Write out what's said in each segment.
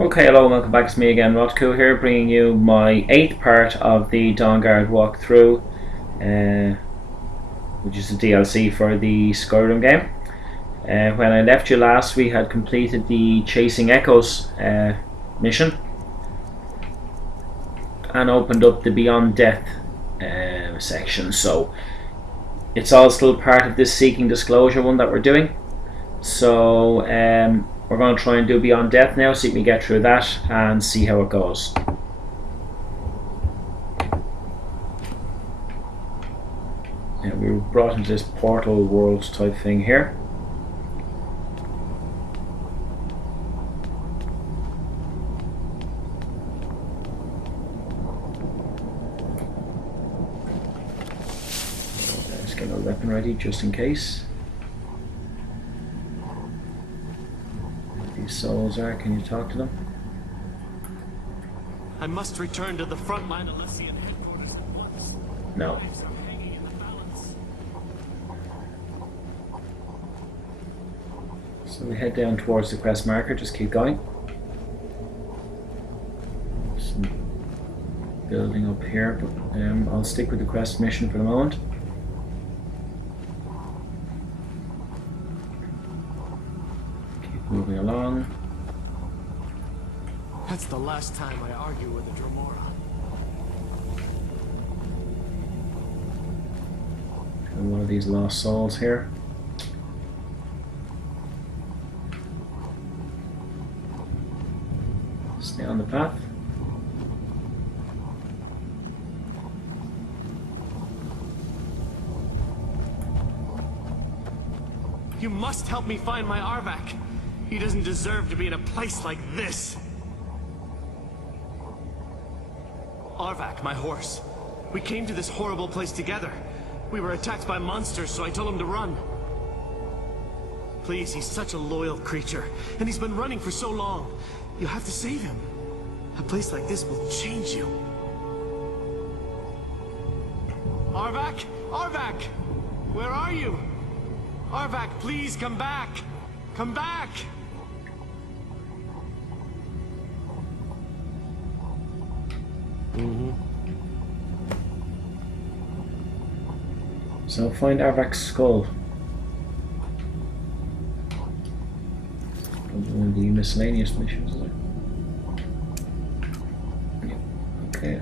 Okay, hello, welcome back. It's me again, Rotku here, bringing you my 8th part of the Dawnguard walkthrough, which is a DLC for the Skyrim game. When I left you last, we had completed the Chasing Echoes mission and opened up the Beyond Death section. So it's all still part of this Seeking Disclosure one that we're doing. So we're going to try and do Beyond Death now, see if we get through that and see how it goes. Yeah, we were brought into this portal world type thing here. Let's get our weapon ready just in case. Souls are, can you talk to them? I must return to the front line Elysian headquarters at once. No. Lives are hanging in the balance. So we head down towards the quest marker, just keep going. Some building up here, but I'll stick with the quest mission for the moment. Moving along. That's the last time I argue with a Dremora. And one of these lost souls here. Stay on the path. You must help me find my Arvak. He doesn't deserve to be in a place like this. Arvak, my horse. We came to this horrible place together. We were attacked by monsters, so I told him to run. Please, he's such a loyal creature, and he's been running for so long. You have to save him. A place like this will change you. Arvak? Arvak! Where are you? Arvak, please come back! Come back! So find Arvak's skull. One of the miscellaneous missions, is it? Yeah. Okay.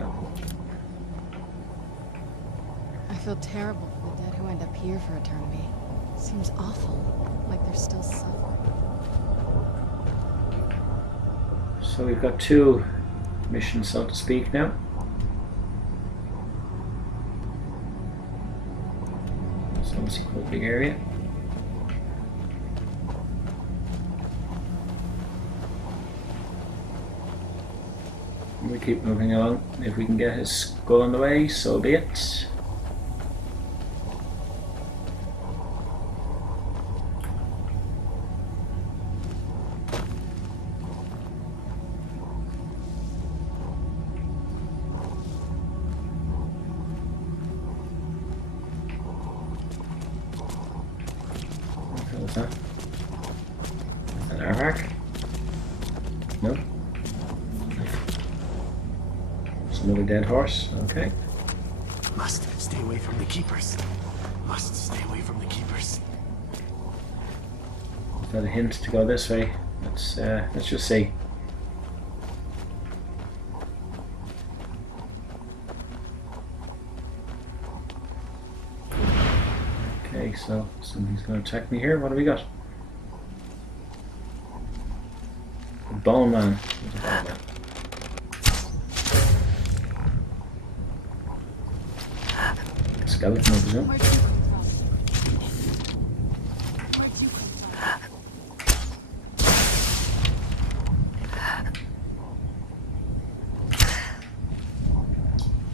I feel terrible for the dead who end up here for eternity. Seems awful, like they're still suffering. So we've got 2 missions, so to speak, now. So let's see quite a big area. We keep moving along. If we can get his skull on the way, so be it. What's that? Is that Arvak? No? It's another dead horse, okay. Must stay away from the keepers. Must stay away from the keepers. Is that a hint to go this way? Let's just see. Okay, so somebody's going to attack me here. What do we got? A bone man. There's a bone man. Skeleton, I presume. Where'd you come from? Where'd you come from?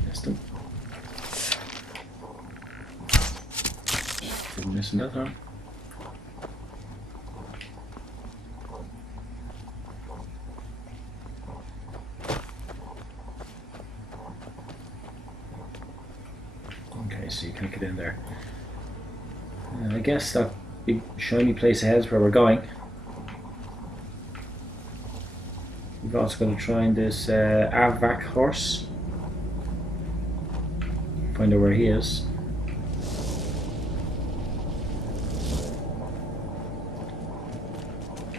Missed him. Didn't miss that one. Okay, so you can't get in there. I guess that big shiny place ahead is where we're going. We've also got to try this Avvac horse. Find out where he is.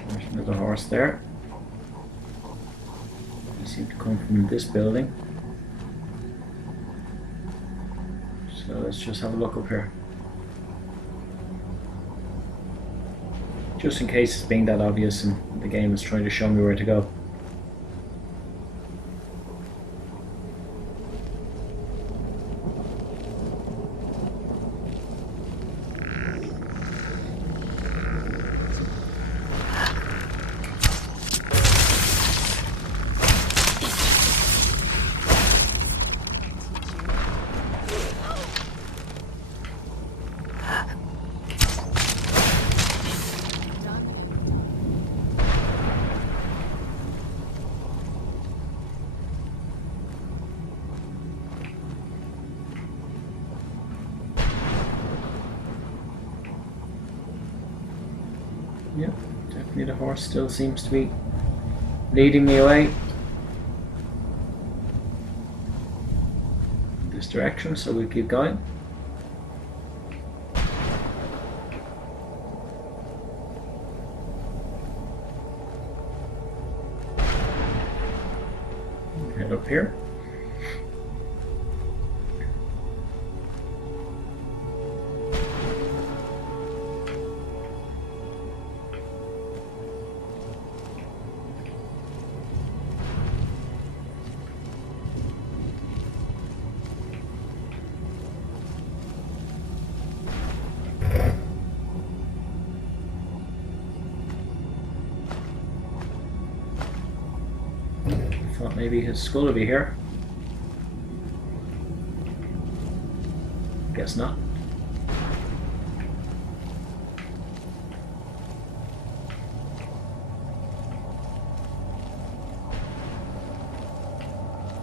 There's another horse there. They seem to come from this building. So let's just have a look up here. Just in case it's being that obvious and the game is trying to show me where to go. Yep, definitely the horse still seems to be leading me away in this direction, so we'll keep going. Head up here. Thought maybe his skull would be here. Guess not.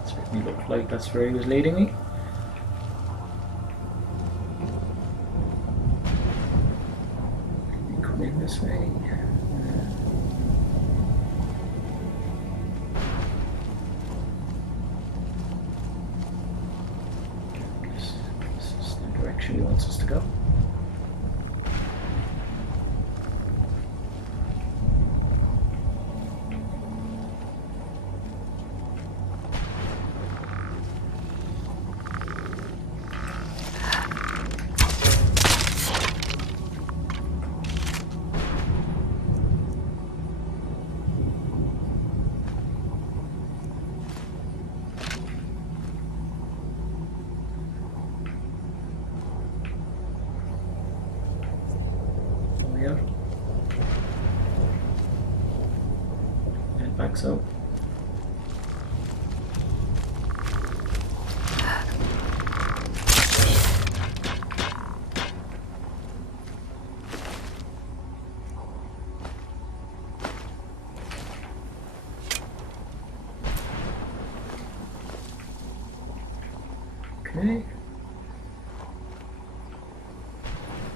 Certainly looked like that's where he was leading me. Come in this way. He wants us to go. Head back so. Okay.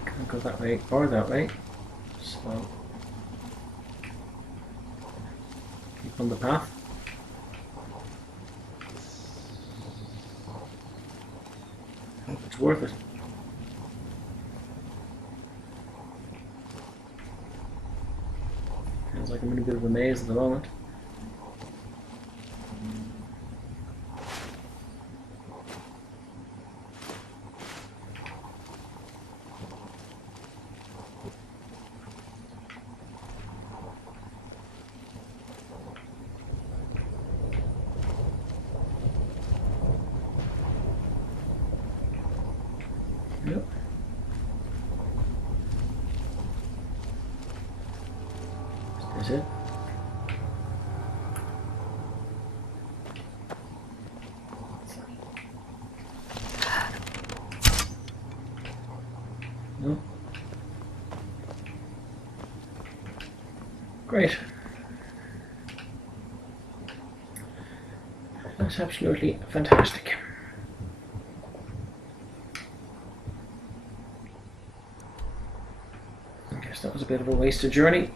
Can't go that way or that way. So keep on the path. Hope it's worth it. Feels like I'm in a bit of a maze at the moment. Yep. Is it? No. Great. That's absolutely fantastic. I guess that was a bit of a wasted journey.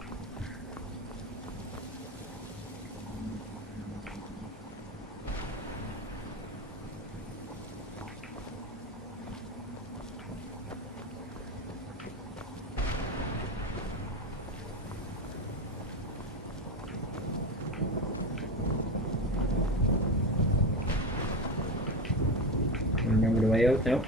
way out now.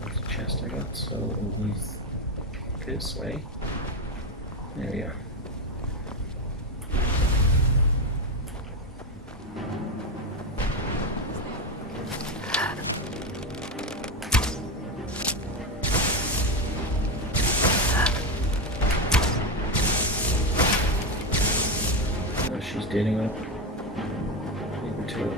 There's a chest I got, so it was this way. There we are. She's dealing with maybe two.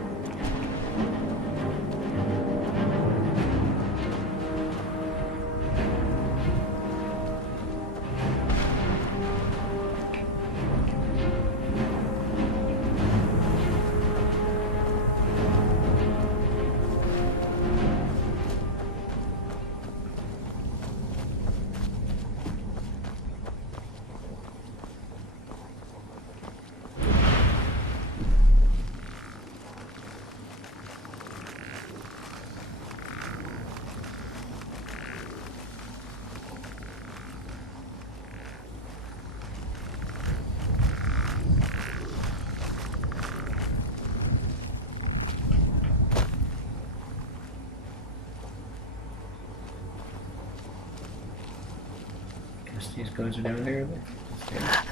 These guys are down here, are they? Yeah.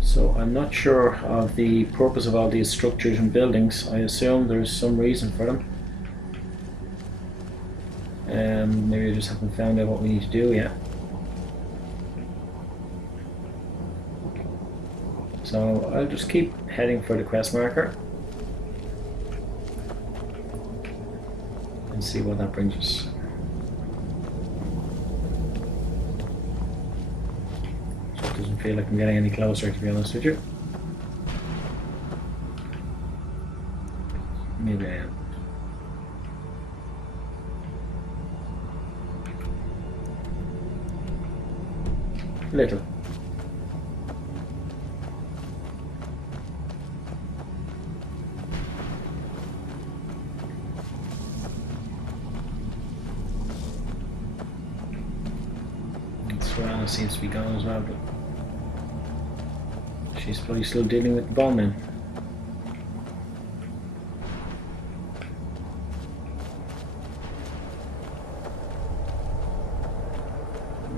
So I'm not sure of the purpose of all these structures and buildings. I assume there's some reason for them. Maybe I just haven't found out what we need to do yet. So I'll just keep heading for the quest marker and see what that brings us. It doesn't feel like I'm getting any closer, to be honest with you. Maybe I am. Little. Serana seems to be gone as well, but she's probably still dealing with the ballmen.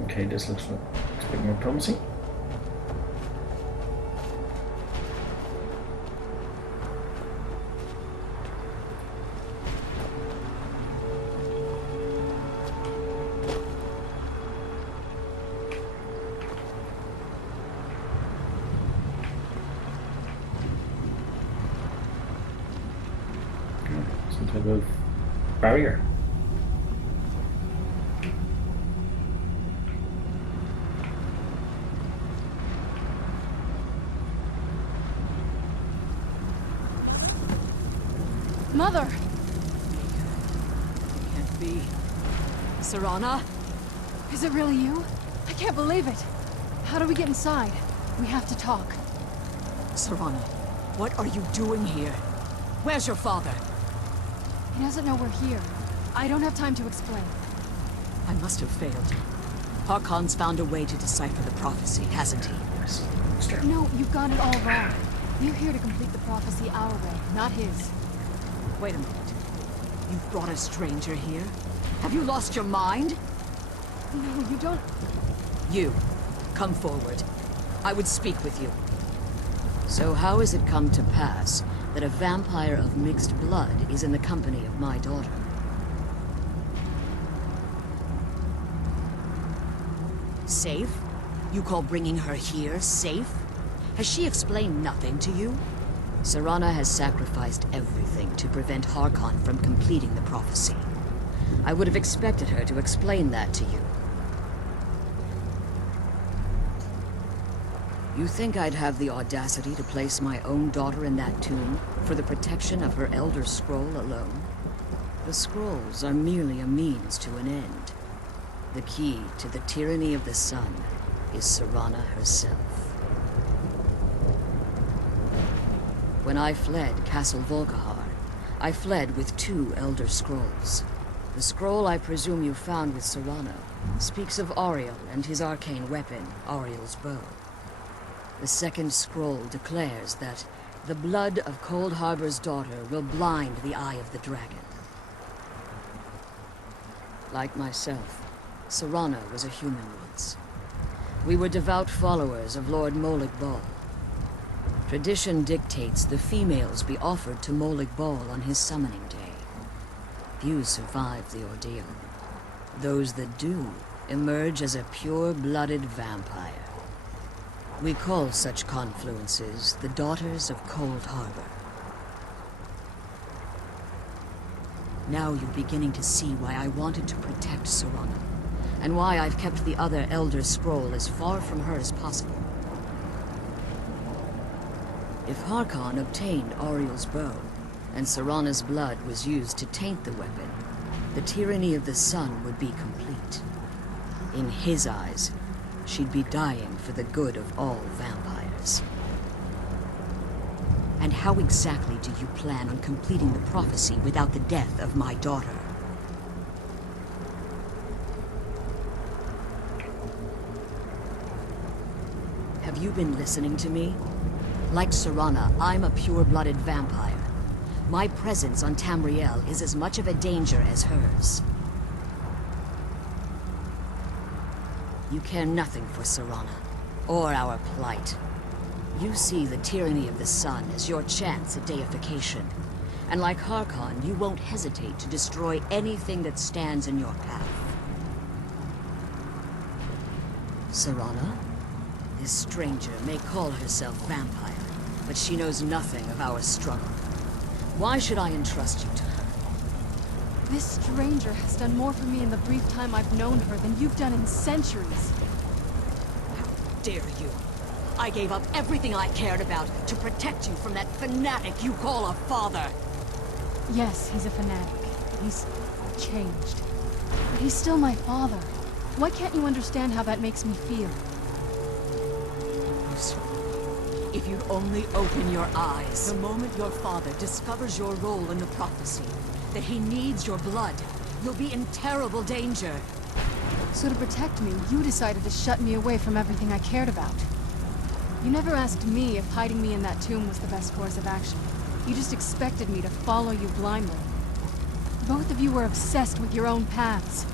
Okay, this looks a bit more promising. Some type of barrier. Mother! Can't be. Serana? Is it really you? I can't believe it. How do we get inside? We have to talk. Serana, what are you doing here? Where's your father? He doesn't know we're here. I don't have time to explain. I must have failed. Harkon's found a way to decipher the prophecy, hasn't he? No, you've got it all wrong. We're here to complete the prophecy our way, not his. Wait a minute. You've brought a stranger here? Have you lost your mind? No, you don't... You, come forward. I would speak with you. So how has it come to pass that a vampire of mixed blood is in the company of my daughter? Safe? You call bringing her here safe? Has she explained nothing to you? Serana has sacrificed everything to prevent Harkon from completing the prophecy. I would have expected her to explain that to you. You think I'd have the audacity to place my own daughter in that tomb for the protection of her Elder Scroll alone? The scrolls are merely a means to an end. The key to the tyranny of the sun is Serana herself. When I fled Castle Volkihar, I fled with 2 Elder Scrolls. The scroll I presume you found with Serana speaks of Auriel and his arcane weapon, Auriel's bow. The second scroll declares that the blood of Cold Harbor's daughter will blind the eye of the dragon. Like myself, Serana was a human once. We were devout followers of Lord Molig Bal. Tradition dictates the females be offered to Molig Bal on his summoning day. Few survive the ordeal. Those that do emerge as a pure-blooded vampire. We call such confluences the Daughters of Cold Harbor. Now you're beginning to see why I wanted to protect Serana, and why I've kept the other Elder Scroll as far from her as possible. If Harkon obtained Auriel's bow, and Serana's blood was used to taint the weapon, the tyranny of the sun would be complete. In his eyes, she'd be dying for the good of all vampires. And how exactly do you plan on completing the prophecy without the death of my daughter? Have you been listening to me? Like Serana, I'm a pure-blooded vampire. My presence on Tamriel is as much of a danger as hers. You care nothing for Serana, or our plight. You see the tyranny of the sun as your chance at deification. And like Harkon, you won't hesitate to destroy anything that stands in your path. Serana? This stranger may call herself vampire, but she knows nothing of our struggle. Why should I entrust you to her? This stranger has done more for me in the brief time I've known her than you've done in centuries. How dare you! I gave up everything I cared about to protect you from that fanatic you call a father! Yes, he's a fanatic. He's changed. But he's still my father. Why can't you understand how that makes me feel? If you'd only open your eyes. The moment your father discovers your role in the prophecy, that he needs your blood, you'll be in terrible danger. So to protect me, you decided to shut me away from everything I cared about. You never asked me if hiding me in that tomb was the best course of action. You just expected me to follow you blindly. Both of you were obsessed with your own paths.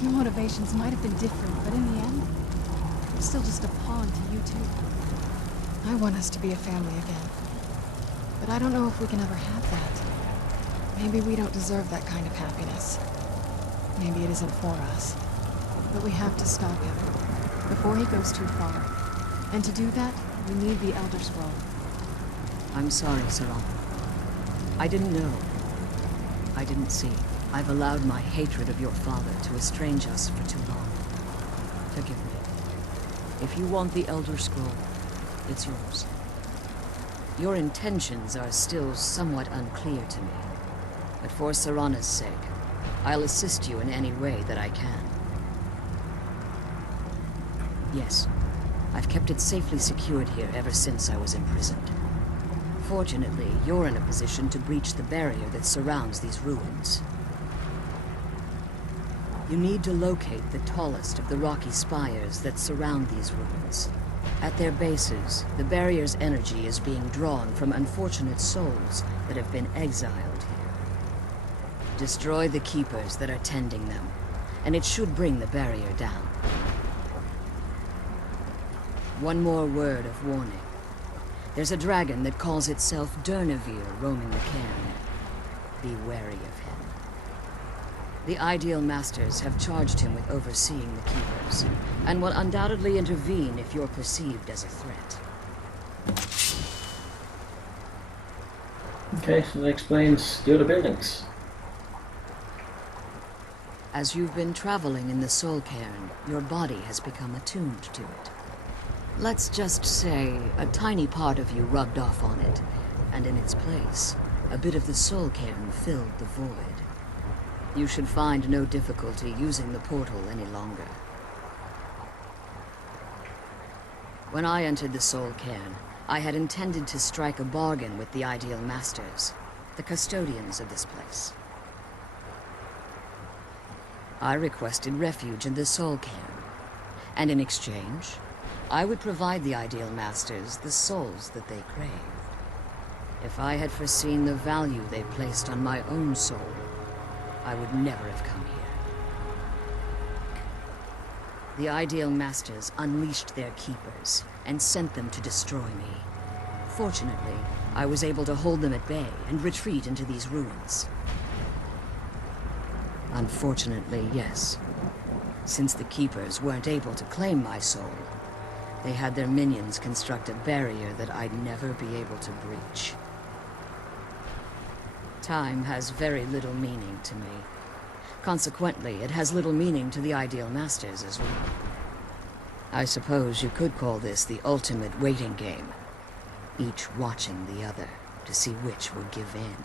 Your motivations might have been different, but in the end, I'm still just a pawn to you two. I want us to be a family again. But I don't know if we can ever have that. Maybe we don't deserve that kind of happiness. Maybe it isn't for us. But we have to stop him, before he goes too far. And to do that, we need the Elder Scroll. I'm sorry, Serana. I didn't know. I didn't see. I've allowed my hatred of your father to estrange us for too long. Forgive me. If you want the Elder Scroll, it's yours. Your intentions are still somewhat unclear to me. But for Serana's sake, I'll assist you in any way that I can. Yes, I've kept it safely secured here ever since I was imprisoned. Fortunately, you're in a position to breach the barrier that surrounds these ruins. You need to locate the tallest of the rocky spires that surround these ruins. At their bases, the barrier's energy is being drawn from unfortunate souls that have been exiled here. Destroy the keepers that are tending them, and it should bring the barrier down. One more word of warning. There's a dragon that calls itself Durnevere roaming the cairn. Be wary of him. The Ideal Masters have charged him with overseeing the keepers, and will undoubtedly intervene if you're perceived as a threat. Okay, so that explains the other buildings. As you've been traveling in the Soul Cairn, your body has become attuned to it. Let's just say a tiny part of you rubbed off on it, and in its place, a bit of the Soul Cairn filled the void. You should find no difficulty using the portal any longer. When I entered the Soul Cairn, I had intended to strike a bargain with the Ideal Masters, the custodians of this place. I requested refuge in the Soul Cairn, and in exchange, I would provide the Ideal Masters the souls that they craved. If I had foreseen the value they placed on my own soul, I would never have come here. The Ideal Masters unleashed their keepers and sent them to destroy me. Fortunately, I was able to hold them at bay and retreat into these ruins. Unfortunately, yes. Since the keepers weren't able to claim my soul, they had their minions construct a barrier that I'd never be able to breach. Time has very little meaning to me. Consequently, it has little meaning to the Ideal Masters as well. I suppose you could call this the ultimate waiting game, each watching the other to see which would give in.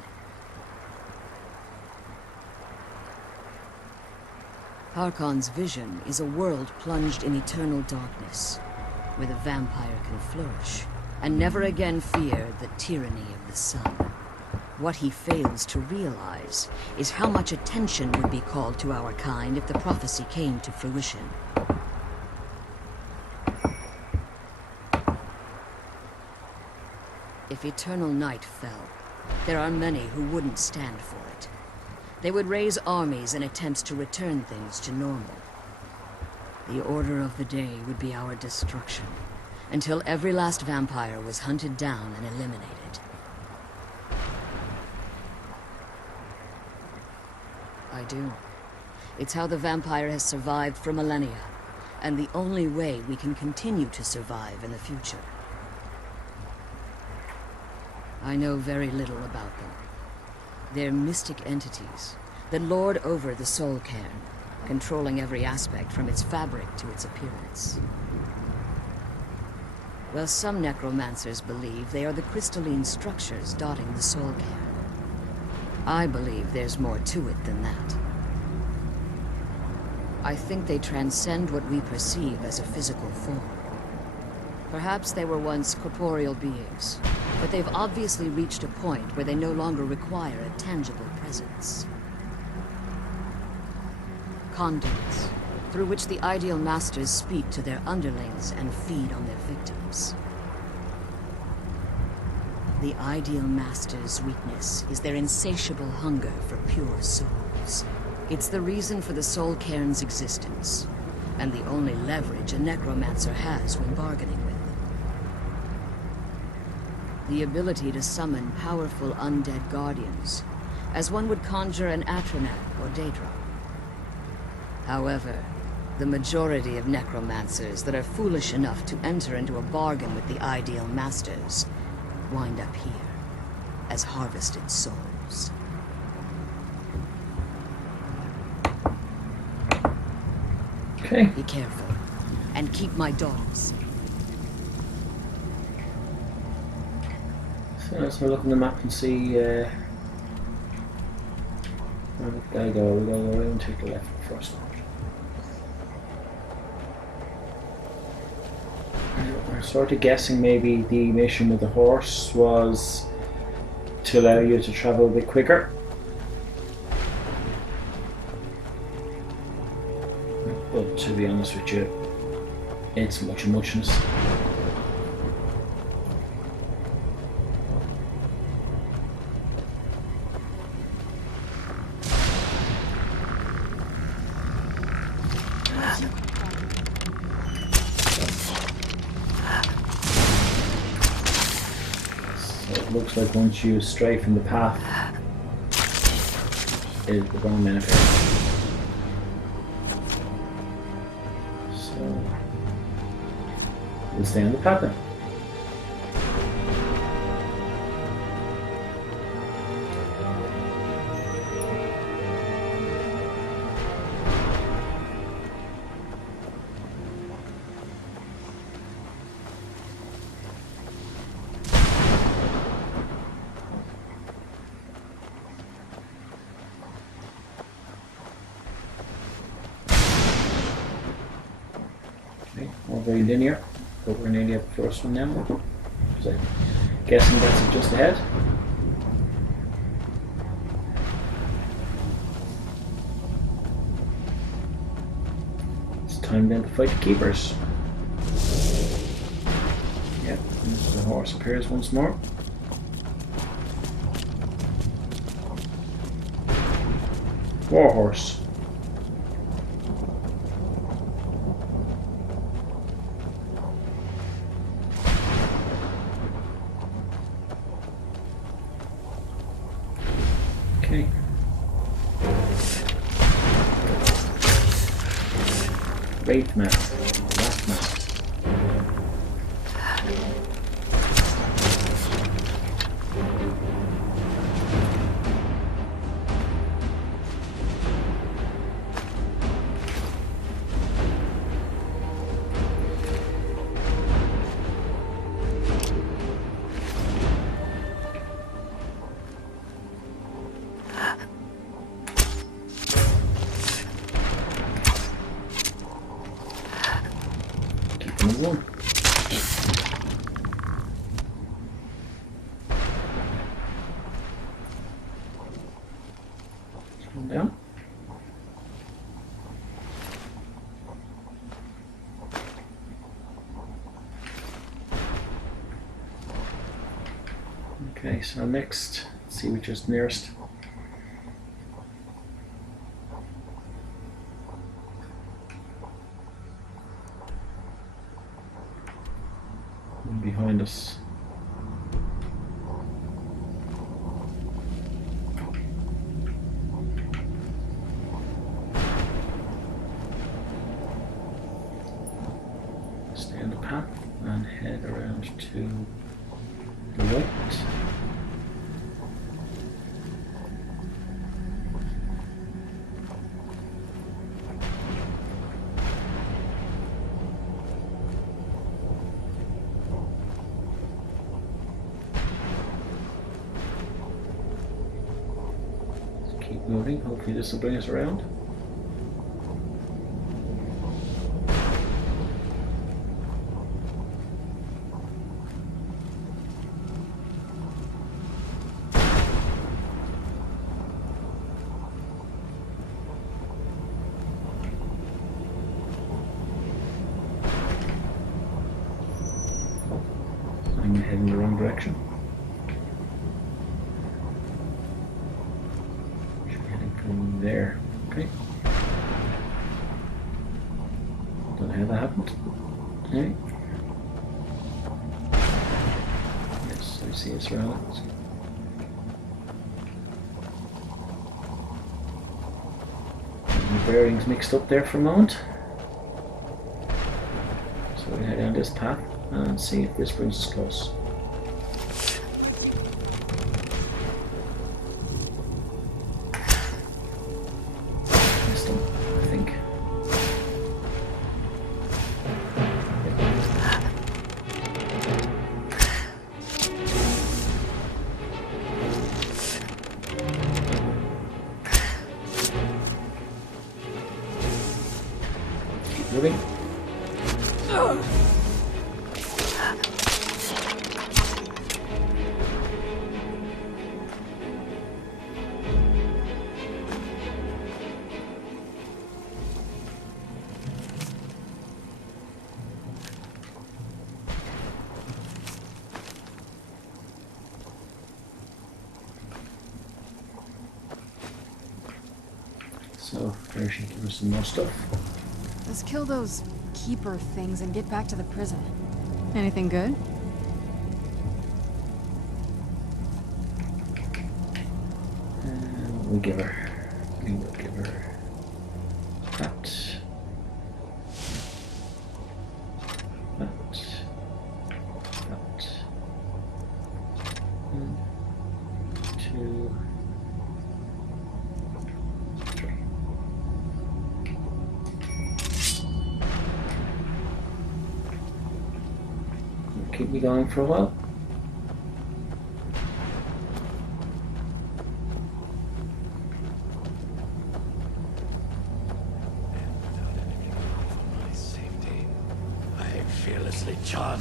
Harkon's vision is a world plunged in eternal darkness, where the vampire can flourish, and never again fear the tyranny of the sun. What he fails to realize is how much attention would be called to our kind if the prophecy came to fruition. If eternal night fell, there are many who wouldn't stand for it. They would raise armies in attempts to return things to normal. The order of the day would be our destruction, until every last vampire was hunted down and eliminated. I do. It's how the vampire has survived for millennia, and the only way we can continue to survive in the future. I know very little about them. They're mystic entities that lord over the Soul Cairn, controlling every aspect from its fabric to its appearance. Well, some necromancers believe they are the crystalline structures dotting the Soul Cairn. I believe there's more to it than that. I think they transcend what we perceive as a physical form. Perhaps they were once corporeal beings, but they've obviously reached a point where they no longer require a tangible presence. Conduits, through which the Ideal Masters speak to their underlings and feed on their victims. The Ideal Masters' weakness is their insatiable hunger for pure souls. It's the reason for the Soul Cairn's existence, and the only leverage a necromancer has when bargaining with them. The ability to summon powerful undead guardians, as one would conjure an Atronak or Daedra. However, the majority of necromancers that are foolish enough to enter into a bargain with the Ideal Masters wind up here, as harvested souls. Okay. Be careful, and keep my daughters. So let's have a look on the map and see where we gotta go. We gotta go right and take the left first. I'm sort of guessing maybe the mission with the horse was to allow you to travel a bit quicker. But to be honest with you, it's muchness. Looks like once you stray from the path, is the wrong benefit. So we'll stay on the path then. very linear, but we're nearly at the first one now. So I'm guessing that's it just ahead. It's time then to fight the keepers. Yep, the horse appears once more. Warhorse. Okay. Wraith man. Last man. One. Slow down. Okay, so next, let's see which is nearest. Behind us. Stay on the path and head around to the right. Keep moving, hopefully this will bring us around. I'm heading in the wrong direction. From there. Okay. Don't know how that happened. Okay. Yes, I see it's around it. The bearings mixed up there for a moment. So we head down this path and see if this brings us close. Moving. So, there she gives us some more stuff. Let's kill those keeper things and get back to the prison. Anything good? We'll give her. We'll give her that. That. That. 1, 2, 3. Keep me going for a while.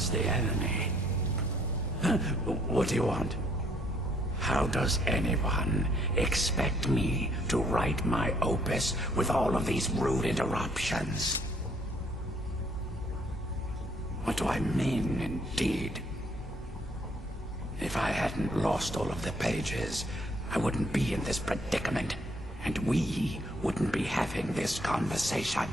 was the enemy. What do you want? How does anyone expect me to write my opus with all of these rude interruptions? What do I mean, indeed? If I hadn't lost all of the pages, I wouldn't be in this predicament, and we wouldn't be having this conversation.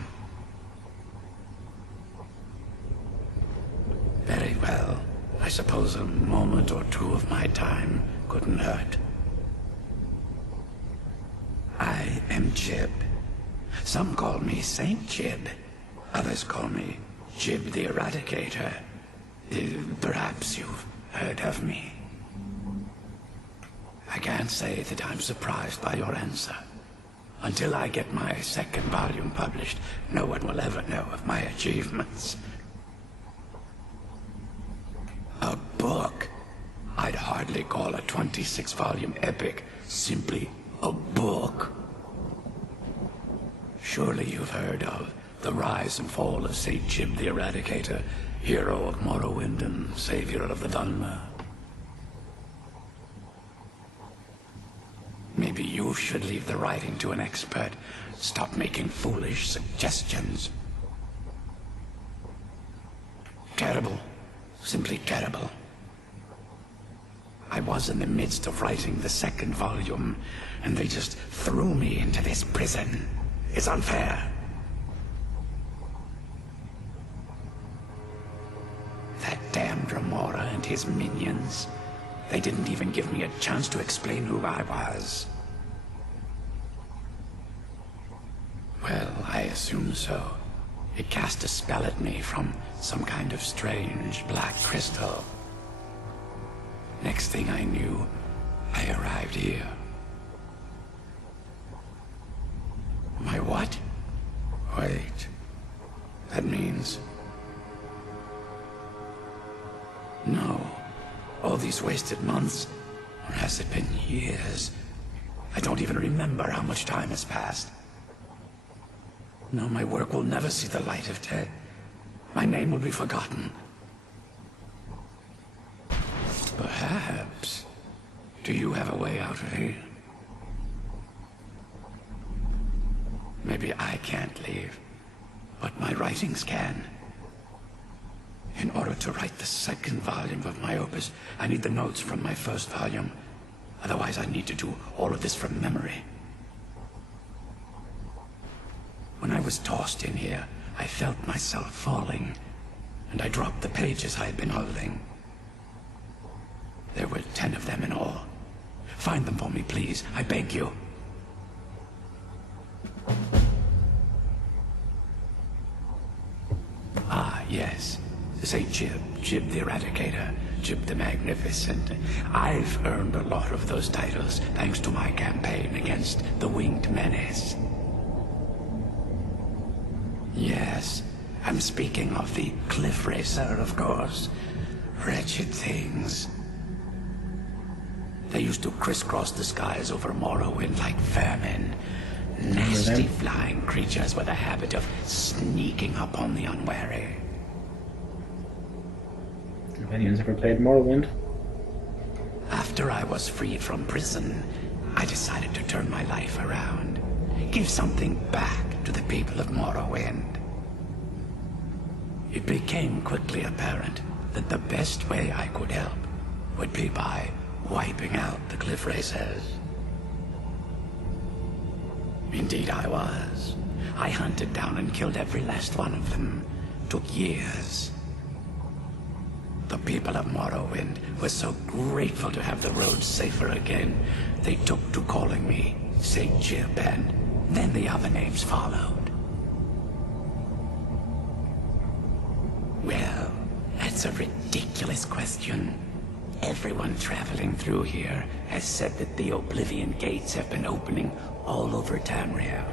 Very well. I suppose a moment or two of my time couldn't hurt. I am Jib. Some call me Saint Jib. Others call me Jib the Eradicator. Perhaps you've heard of me. I can't say that I'm surprised by your answer. Until I get my second volume published, no one will ever know of my achievements. A book? I'd hardly call a 26-volume epic simply a book. Surely you've heard of the rise and fall of Saint Jib the Eradicator, hero of Morrowind and savior of the Dunmer. Maybe you should leave the writing to an expert. Stop making foolish suggestions. Terrible. Simply terrible. I was in the midst of writing the second volume, and they just threw me into this prison. It's unfair. That damned Remora and his minions. They didn't even give me a chance to explain who I was. Well, I assume so. It cast a spell at me from some kind of strange black crystal. Next thing I knew, I arrived here. My what? Wait. That means... No. All these wasted months, or has it been years? I don't even remember how much time has passed. No, my work will never see the light of day. My name will be forgotten. Perhaps. Do you have a way out of here? Maybe I can't leave, but my writings can. In order to write the second volume of my opus, I need the notes from my first volume. Otherwise, I need to do all of this from memory. When I was tossed in here, I felt myself falling, and I dropped the pages I had been holding. There were 10 of them in all. Find them for me, please. I beg you. Ah, yes. Say Jib the Eradicator, Jib the Magnificent. I've earned a lot of those titles thanks to my campaign against the Winged Menace. Yes, I'm speaking of the Cliff Racer, of course. Wretched things. They used to crisscross the skies over Morrowind like vermin. Nasty flying creatures with a habit of sneaking up on the unwary. If anyone's ever played Morrowind. After I was freed from prison, I decided to turn my life around. Give something back to the people of Morrowind. It became quickly apparent that the best way I could help would be by wiping out the Cliff Racers. Indeed I was. I hunted down and killed every last one of them. Took years. The people of Morrowind were so grateful to have the roads safer again, they took to calling me Saint Jib, and then the other names followed. Well, that's a ridiculous question. Everyone traveling through here has said that the Oblivion Gates have been opening all over Tamriel.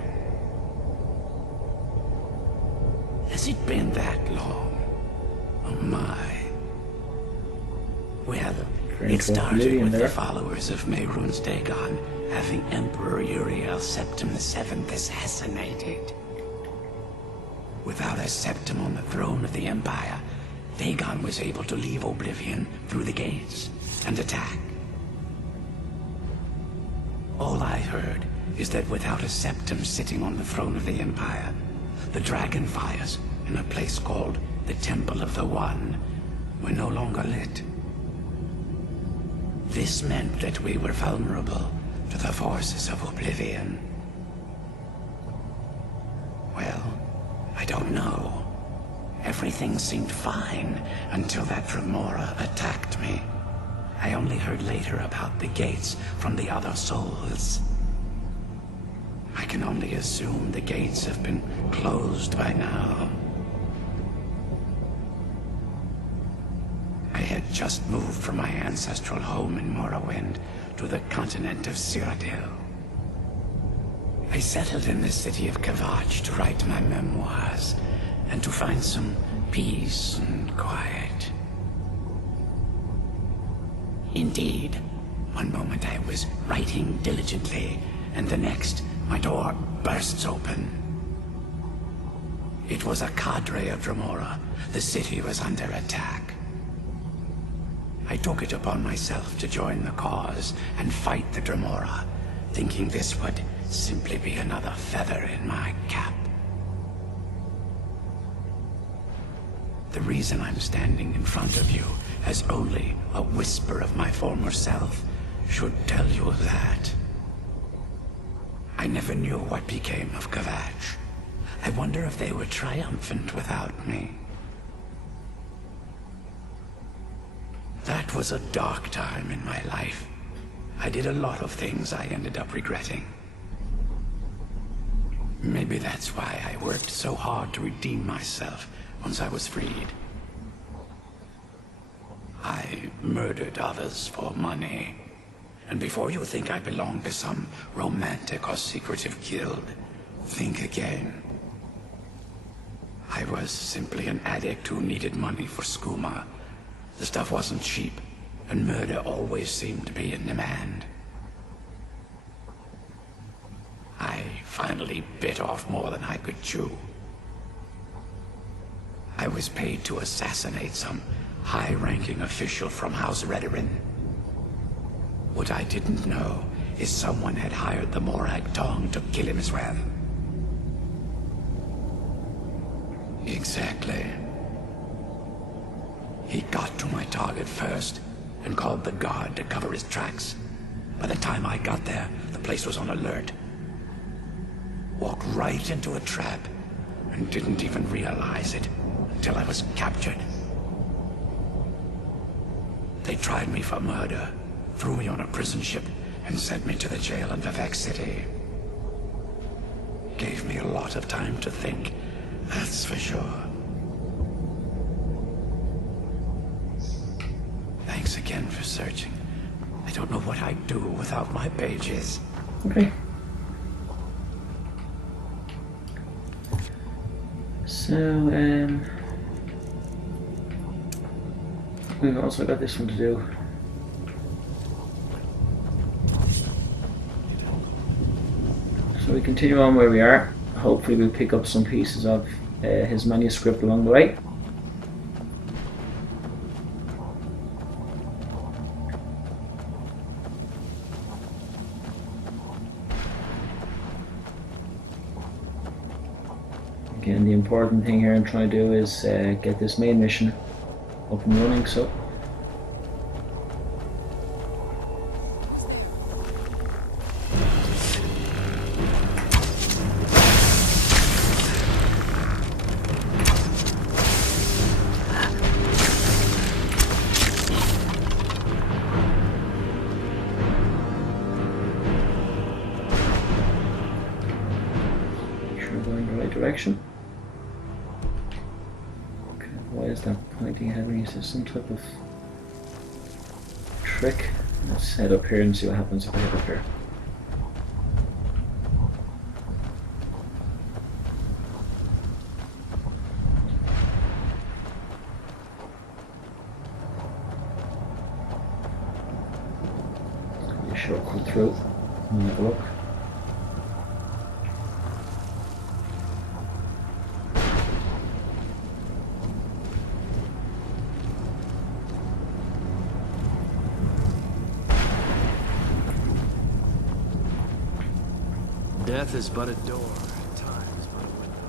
Has it been that long? Oh my. Well, it started with the followers of Mehrunes Dagon having Emperor Uriel Septim VII assassinated. Without a Septim on the throne of the Empire, Dagon was able to leave Oblivion through the gates and attack. All I heard is that without a septum sitting on the throne of the Empire, the dragon fires in a place called the Temple of the One were no longer lit. This meant that we were vulnerable to the forces of Oblivion. Well, I don't know. Everything seemed fine until that Dremora attacked me. I only heard later about the gates from the other souls. I can only assume the gates have been closed by now. I had just moved from my ancestral home in Morrowind to the continent of Cyrodiil. I settled in the city of Kvatch to write my memoirs and to find some peace and quiet. Indeed, one moment I was writing diligently, and the next, my door bursts open. It was a cadre of Dremora. The city was under attack. I took it upon myself to join the cause and fight the Dremora, thinking this would simply be another feather in my cap. The reason I'm standing in front of you as only a whisper of my former self should tell you that. I never knew what became of Kvatch. I wonder if they were triumphant without me. That was a dark time in my life. I did a lot of things I ended up regretting. Maybe that's why I worked so hard to redeem myself once I was freed. I murdered others for money. And before you think I belong to some romantic or secretive guild, think again. I was simply an addict who needed money for skooma. The stuff wasn't cheap, and murder always seemed to be in demand. I finally bit off more than I could chew. I was paid to assassinate some high-ranking official from House Redorin. What I didn't know is someone had hired the Morag Tong to kill him as well. Exactly. He got to my target first and called the guard to cover his tracks. By the time I got there, the place was on alert. Walked right into a trap and didn't even realize it until I was captured. They tried me for murder, threw me on a prison ship, and sent me to the jail in Vivek City. Gave me a lot of time to think, that's for sure. Thanks again for searching. I don't know what I'd do without my pages. Okay. So, we've also got this one to do. So we continue on where we are. Hopefully we'll pick up some pieces of his manuscript along the way. Again, the important thing here I'm trying to do is get this main mission up and running, so make sure we're going in the right direction. Why is that pointing at me? Is there some type of trick? Let's head up here and see what happens if I head up here. It's going to be a shortcut through. I'll have a look. Death is but a door. Time is but a window.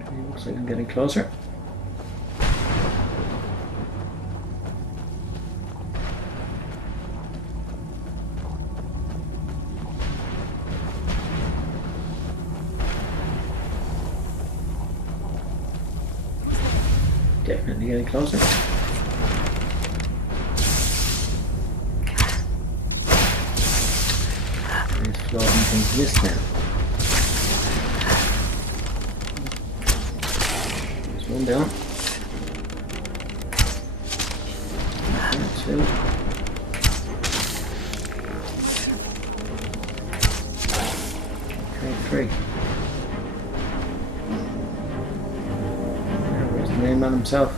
Okay, looks like I'm getting closer. Definitely getting closer. These floating things this now. There's one down. Okay, two. Okay, three. Where's the main man himself?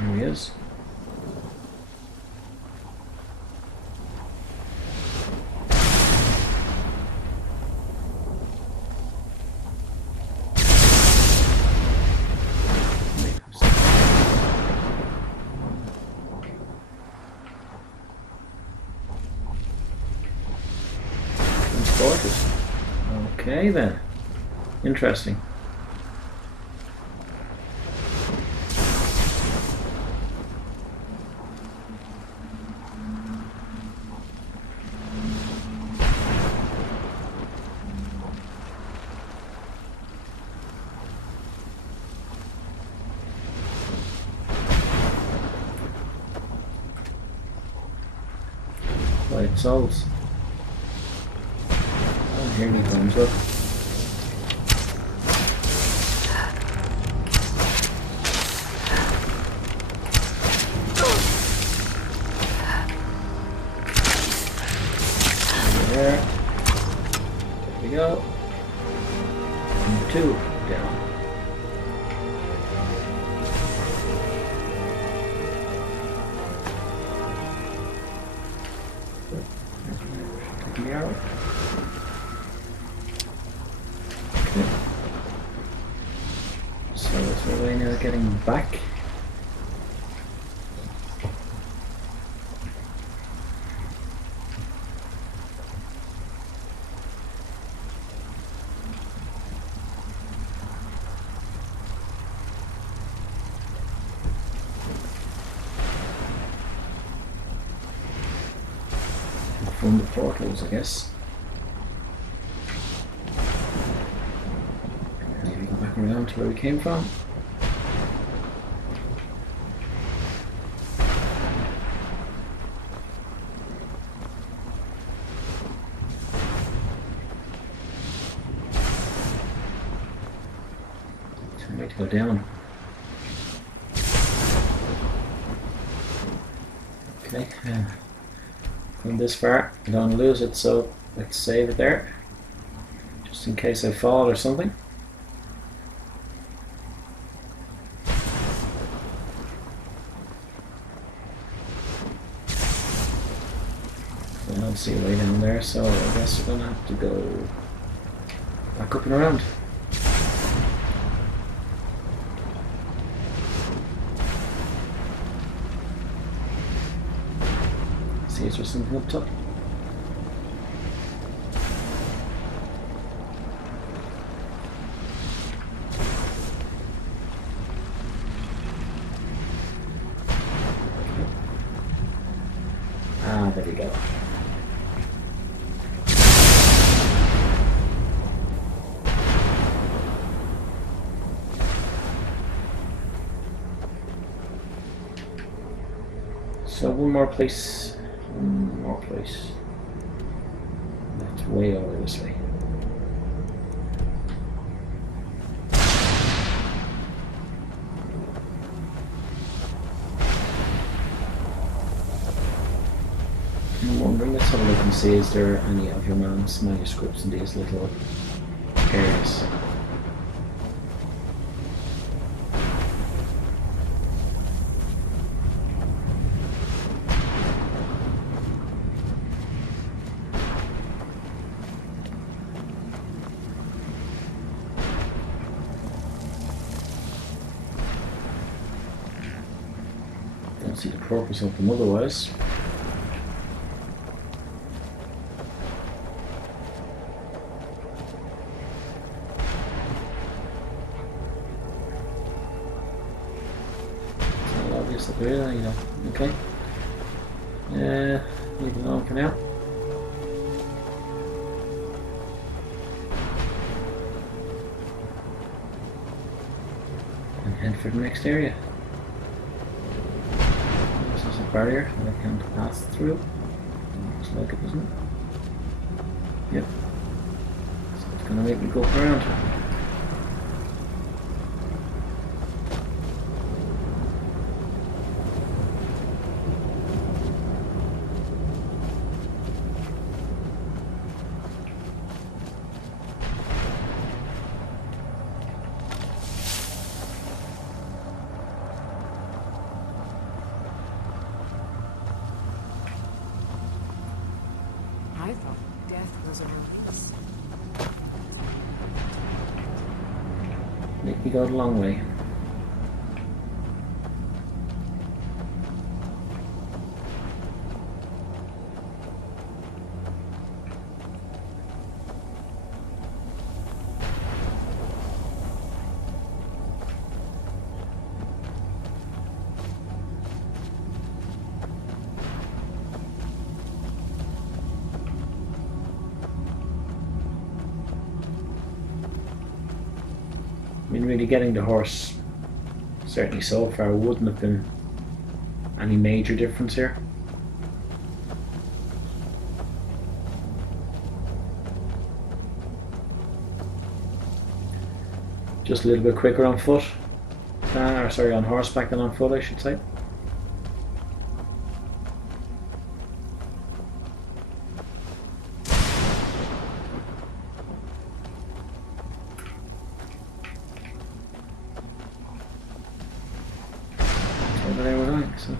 There he is. Okay then. Interesting. Light souls. Oh, here he comes, look. There we go. And two down. Take the arrow. Okay. So it's our way now getting back. From the portals, I guess. Maybe go back around to where we came from. So we need to go down. Okay. From this far, I don't want to lose it, so let's save it there, just in case I fall or something. I don't see a way down there, so I guess we're gonna have to go back up and around. Is there something up top? Ah, there we go. So one more place. One more place. That's way over this way. I'm wondering, let's have a look and see, is there any of your man's manuscripts in these little areas? see the purpose of them otherwise. It's not obvious that we're there, you know. Okay. Leave it alone for now. And head for the next area. This is a barrier that I can't pass through. Looks like it, doesn't it? Yep. So it's gonna make me go around. I thought death was around us. Make me go the long way. I mean, really getting the horse, certainly so far, wouldn't have been any major difference here. Just a little bit quicker on foot, or sorry, on horseback than on foot, I should say. Over there we're going, so.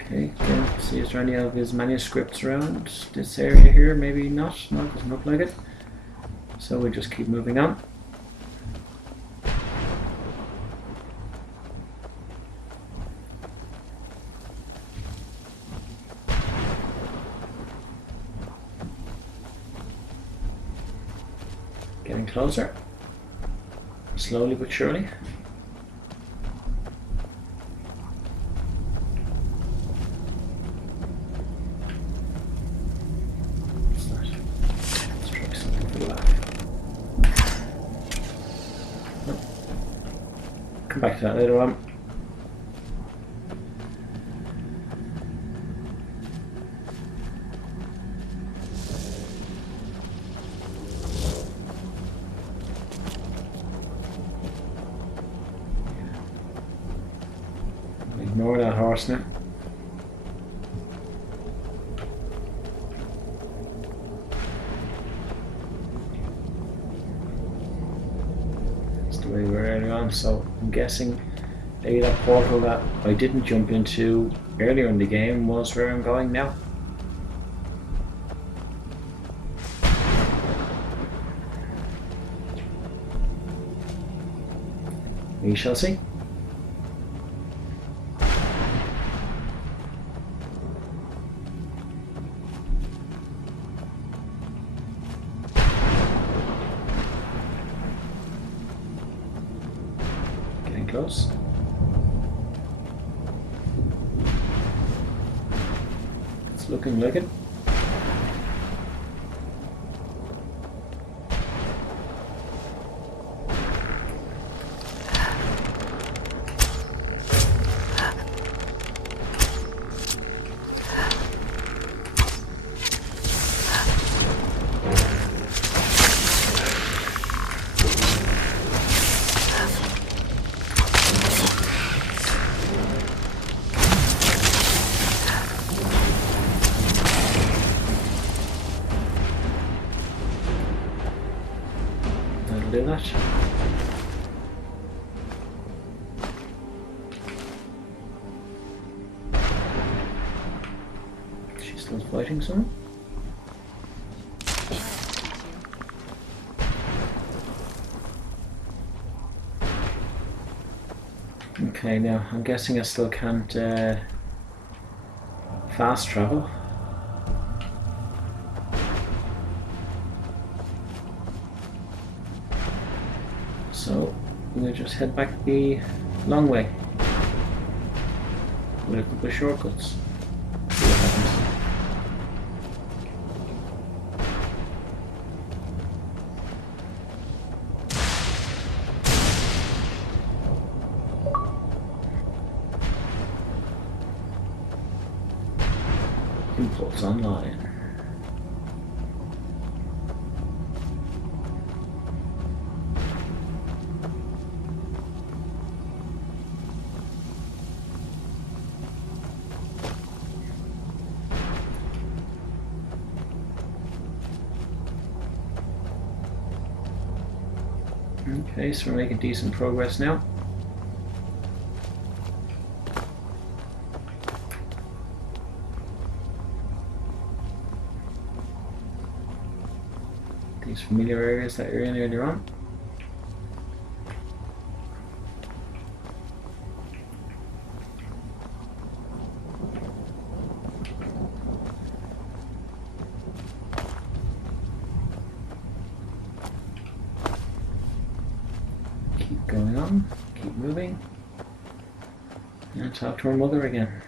Okay, again, see is there any of his manuscripts around this area here? Maybe not. No, it doesn't look like it. So we just keep moving on. Getting closer, slowly but surely. What's that? Let's try something for the laugh. No. Come back to that later on. Ignore that horse now. That's the way we were earlier on, so I'm guessing maybe that portal that I didn't jump into earlier in the game was where I'm going now. We shall see. Close. It's looking like it. Do that. Fighting someone? Okay, now I'm guessing I still can't fast travel. So we'll just head back the long way with a couple of shortcuts. See what happens. Imports online. Okay, so we're making decent progress now. These familiar areas that you're in earlier on. Keep going on, keep moving, and talk to her mother again.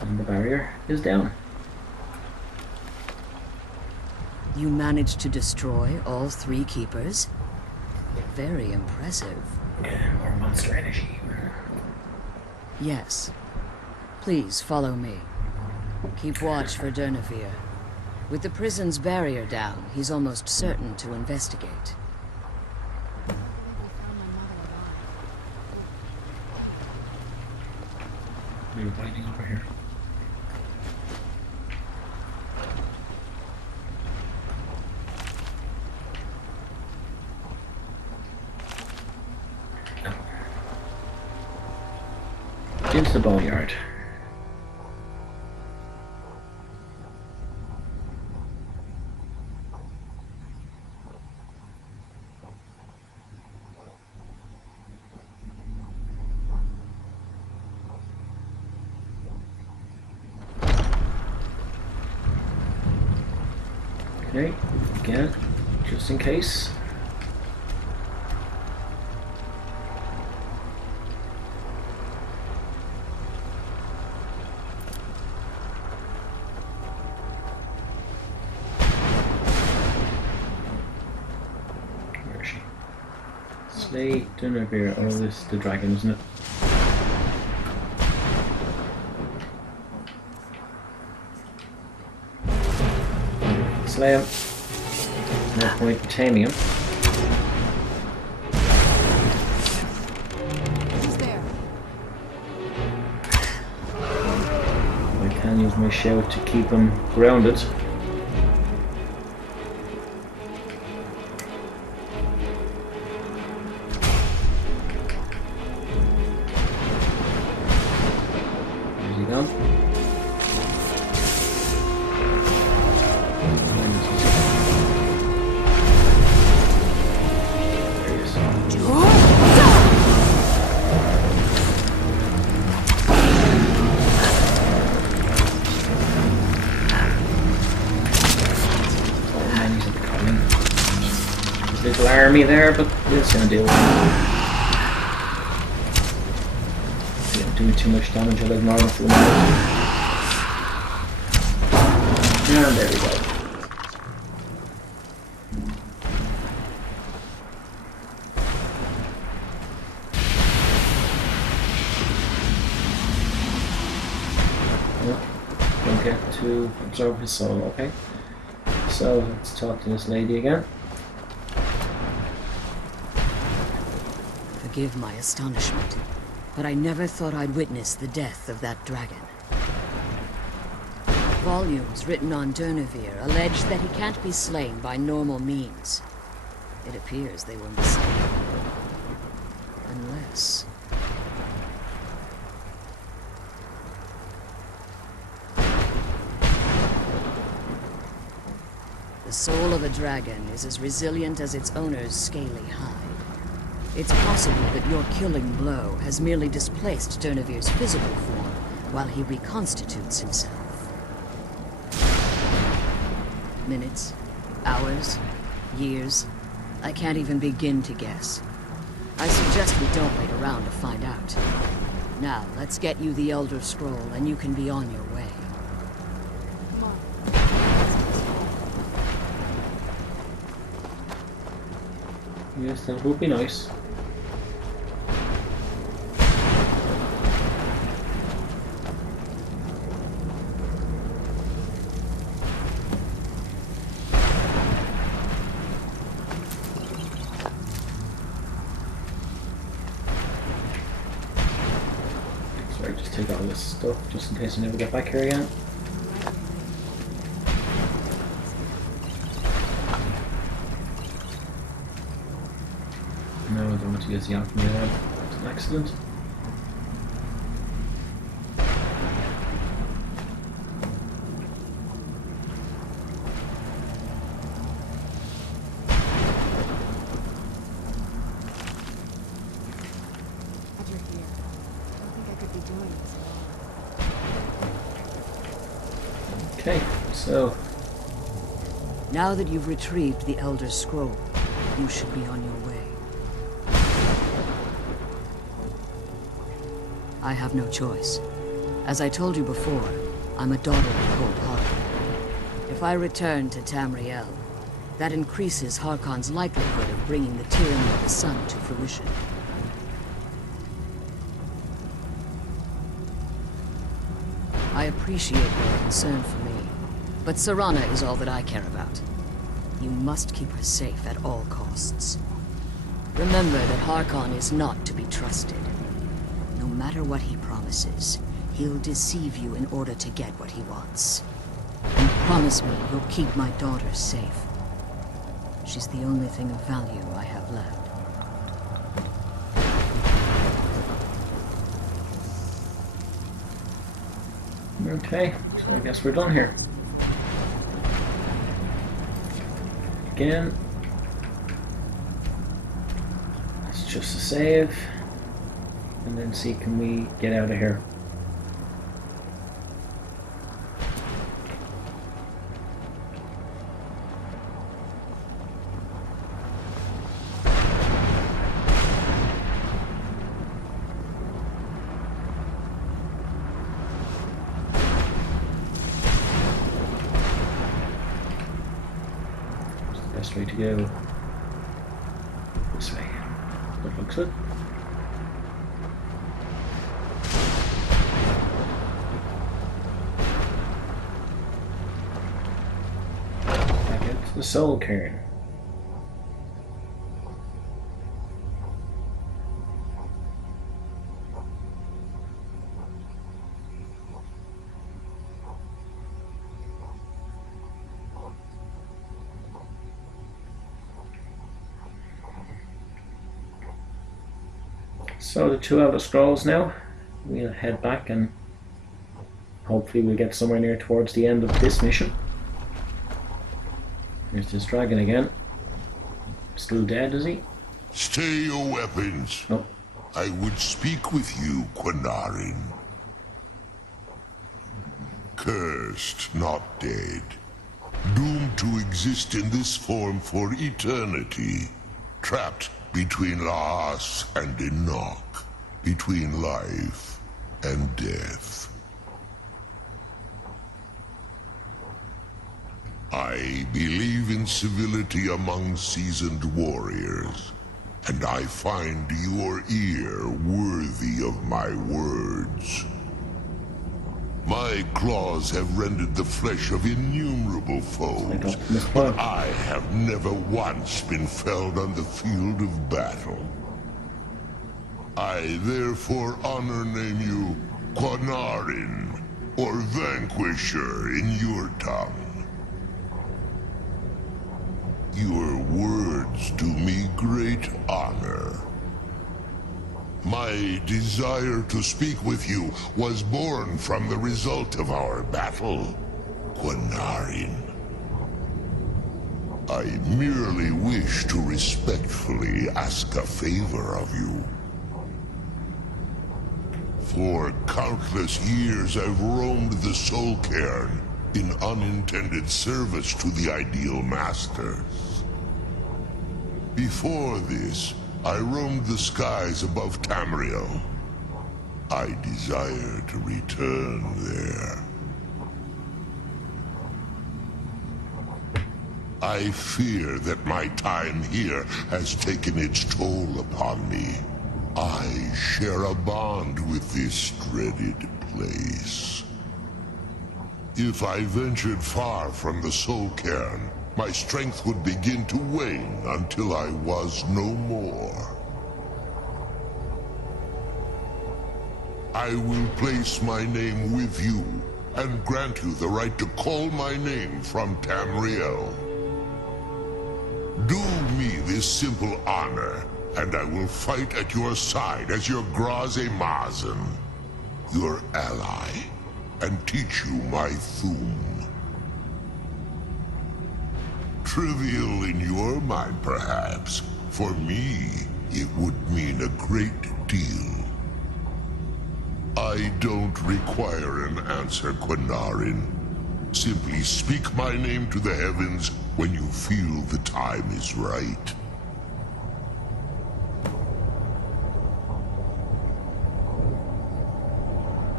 And the barrier is down. You managed to destroy all 3 keepers? Very impressive. More monster energy. Yes. Please follow me. Keep watch for Durnevere. With the prison's barrier down, he's almost certain to investigate. We're waiting over here. Into the boneyard. Okay, again, just in case. Where is she? Slay Durnevere. Oh, this is the dragon, isn't it? Slay him. No point in taming him. Who's there? I can use my shout to keep him grounded. Where's he gone? Little army there, but it's gonna deal with it. Didn't do too much damage, I'll ignore it for the moment. And there we go. Don't get to absorb his soul, okay? So let's talk to this lady again. forgive my astonishment, but I never thought I'd witness the death of that dragon. Volumes written on Durnevere allege that he can't be slain by normal means. It appears they were mistaken. Unless... The soul of a dragon is as resilient as its owner's scaly hide. It's possible that your killing blow has merely displaced Durnevere's physical form while he reconstitutes himself. Minutes, hours, years, I can't even begin to guess. I suggest we don't wait around to find out. Now, let's get you the Elder Scroll and you can be on your way. Come on. Yes, that would be nice. Sorry, just take all this stuff just in case I never get back here again. No, I don't want to use the alchemy there. It's an accident. Glad you're here. I don't think I could be doing this alone. Okay, so Now that you've retrieved the Elder Scroll, you should be on your way. I have no choice. As I told you before, I'm a daughter of Cold Harkon. If I return to Tamriel, that increases Harkon's likelihood of bringing the tyranny of the sun to fruition. I appreciate your concern for me, but Serana is all that I care about. You must keep her safe at all costs. Remember that Harkon is not to be trusted. No matter what he promises, he'll deceive you in order to get what he wants. And promise me you'll keep my daughter safe. She's the only thing of value I have left. okay, so I guess we're done here. Again, it's just a save, and then see can we get out of here. Best way to go. This way. That looks good. Back into the soul cairn. So the 2 Elder Scrolls now. We'll head back and hopefully we'll get somewhere near towards the end of this mission. There's this dragon again. Still dead, is he? Stay your weapons. Oh. I would speak with you, Quinarin. Cursed, not dead. Doomed to exist in this form for eternity. Trapped between Laas and Enoch. Between life and death. I believe in civility among seasoned warriors, and I find your ear worthy of my words. My claws have rended the flesh of innumerable foes, but I have never once been felled on the field of battle. I therefore honor name you Quanarin, or Vanquisher in your tongue. Your words do me great honor. My desire to speak with you was born from the result of our battle, Quanarin. I merely wish to respectfully ask a favor of you. For countless years I've roamed the Soul Cairn in unintended service to the Ideal Masters. Before this, I roamed the skies above Tamriel. I desire to return there. I fear that my time here has taken its toll upon me. I share a bond with this dreaded place. If I ventured far from the Soul Cairn, my strength would begin to wane until I was no more. I will place my name with you and grant you the right to call my name from Tamriel. Do me this simple honor, and I will fight at your side as your Graze Mazen, your ally, and teach you my Thum. Trivial in your mind, perhaps. For me, it would mean a great deal. I don't require an answer, Quanarin. Simply speak my name to the heavens when you feel the time is right.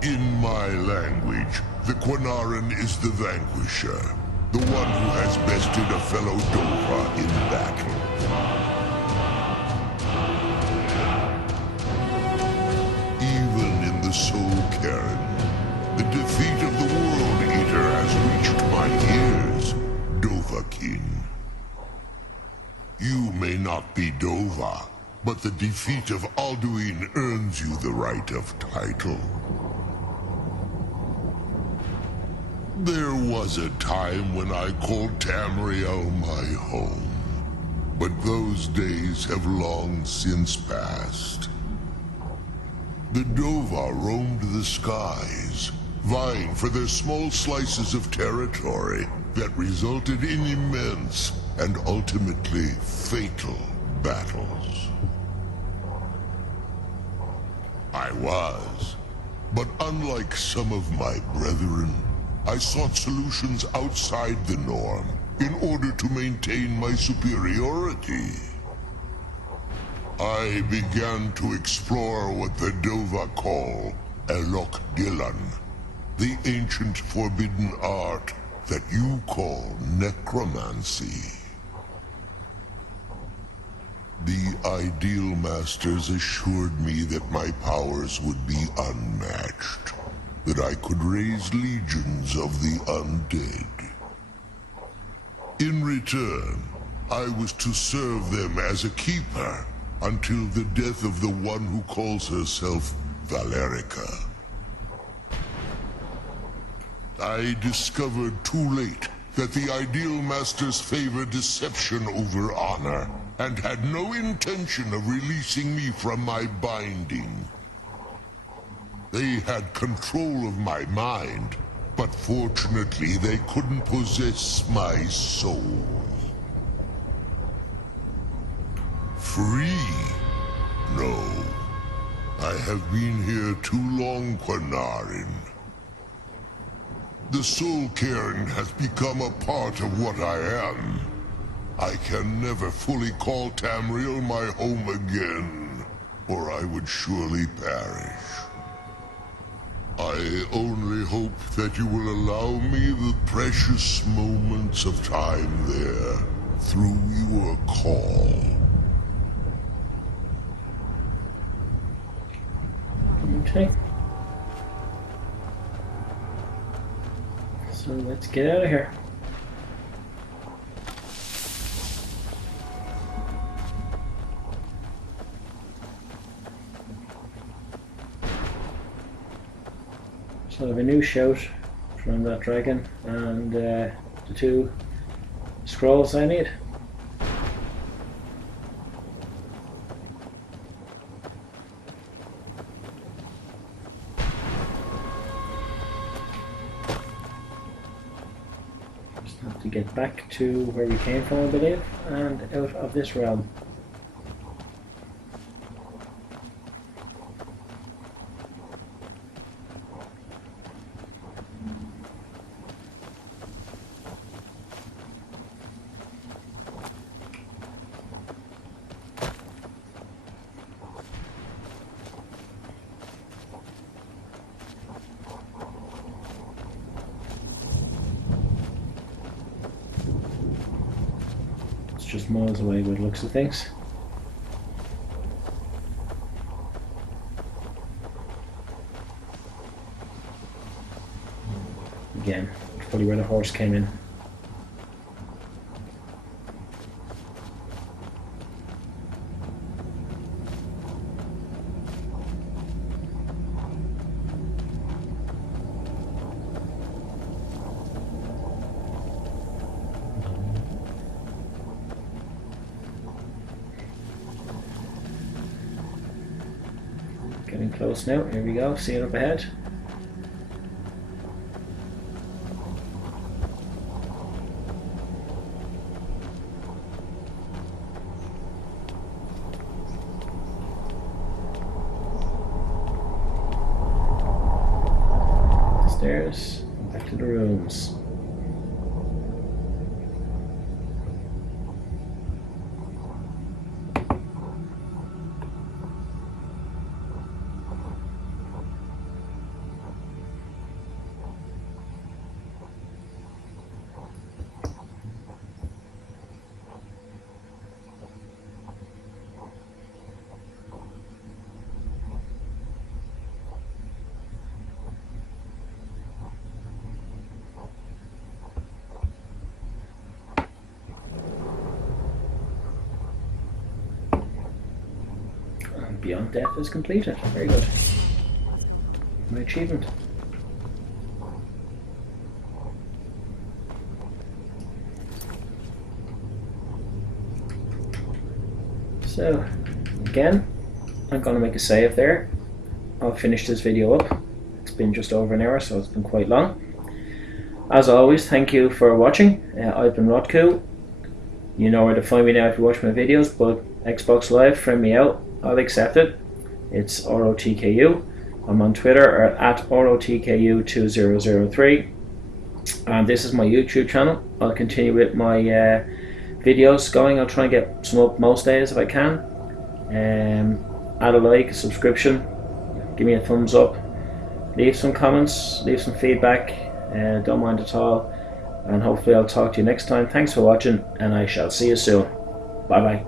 In my language, the Quanarin is the Vanquisher, the one who has bested a fellow Dova in battle. Even in the Soul Cairn, the defeat of the World Eater has reached my ears, Dovahkiin. You may not be Dova, but the defeat of Alduin earns you the right of title. There was a time when I called Tamriel my home, but those days have long since passed. The Dova roamed the skies, vying for their small slices of territory that resulted in immense and ultimately fatal battles. I was, but unlike some of my brethren, I sought solutions outside the norm in order to maintain my superiority. I began to explore what the Dova call Elok Dilan, the ancient forbidden art that you call necromancy. The Ideal Masters assured me that my powers would be unmatched, that I could raise legions of the undead. In return, I was to serve them as a keeper until the death of the one who calls herself Valerica. I discovered too late that the Ideal Masters favor deception over honor, and had no intention of releasing me from my binding. They had control of my mind, but fortunately they couldn't possess my soul. Free? No. I have been here too long, Quanarin. The Soul Cairn has become a part of what I am. I can never fully call Tamriel my home again, or I would surely perish. I only hope that you will allow me the precious moments of time there, through your call. Okay. So let's get out of here. So I have a new shout from that dragon and the 2 scrolls I need. Just have to get back to where we came from, I believe, and out of this realm. Just miles away by the looks of things. Again, probably where the horse came in. Getting close now, here we go, see it up ahead. Stairs, back to the rooms. Beyond Death is completed. Very good. My achievement. So, again, I'm going to make a save there. I'll finish this video up. It's been just over an hour, so it's been quite long. As always, thank you for watching. I've been Rotku. You know where to find me now if you watch my videos, but Xbox Live, friend me out. I'll accept it. It's ROTKU. I'm on Twitter at ROTKU2003. And this is my YouTube channel. I'll continue with my videos going. I'll try and get some up most days if I can. Add a like, a subscription, give me a thumbs up, leave some comments, leave some feedback. Don't mind at all. And hopefully I'll talk to you next time. Thanks for watching, and I shall see you soon. Bye bye.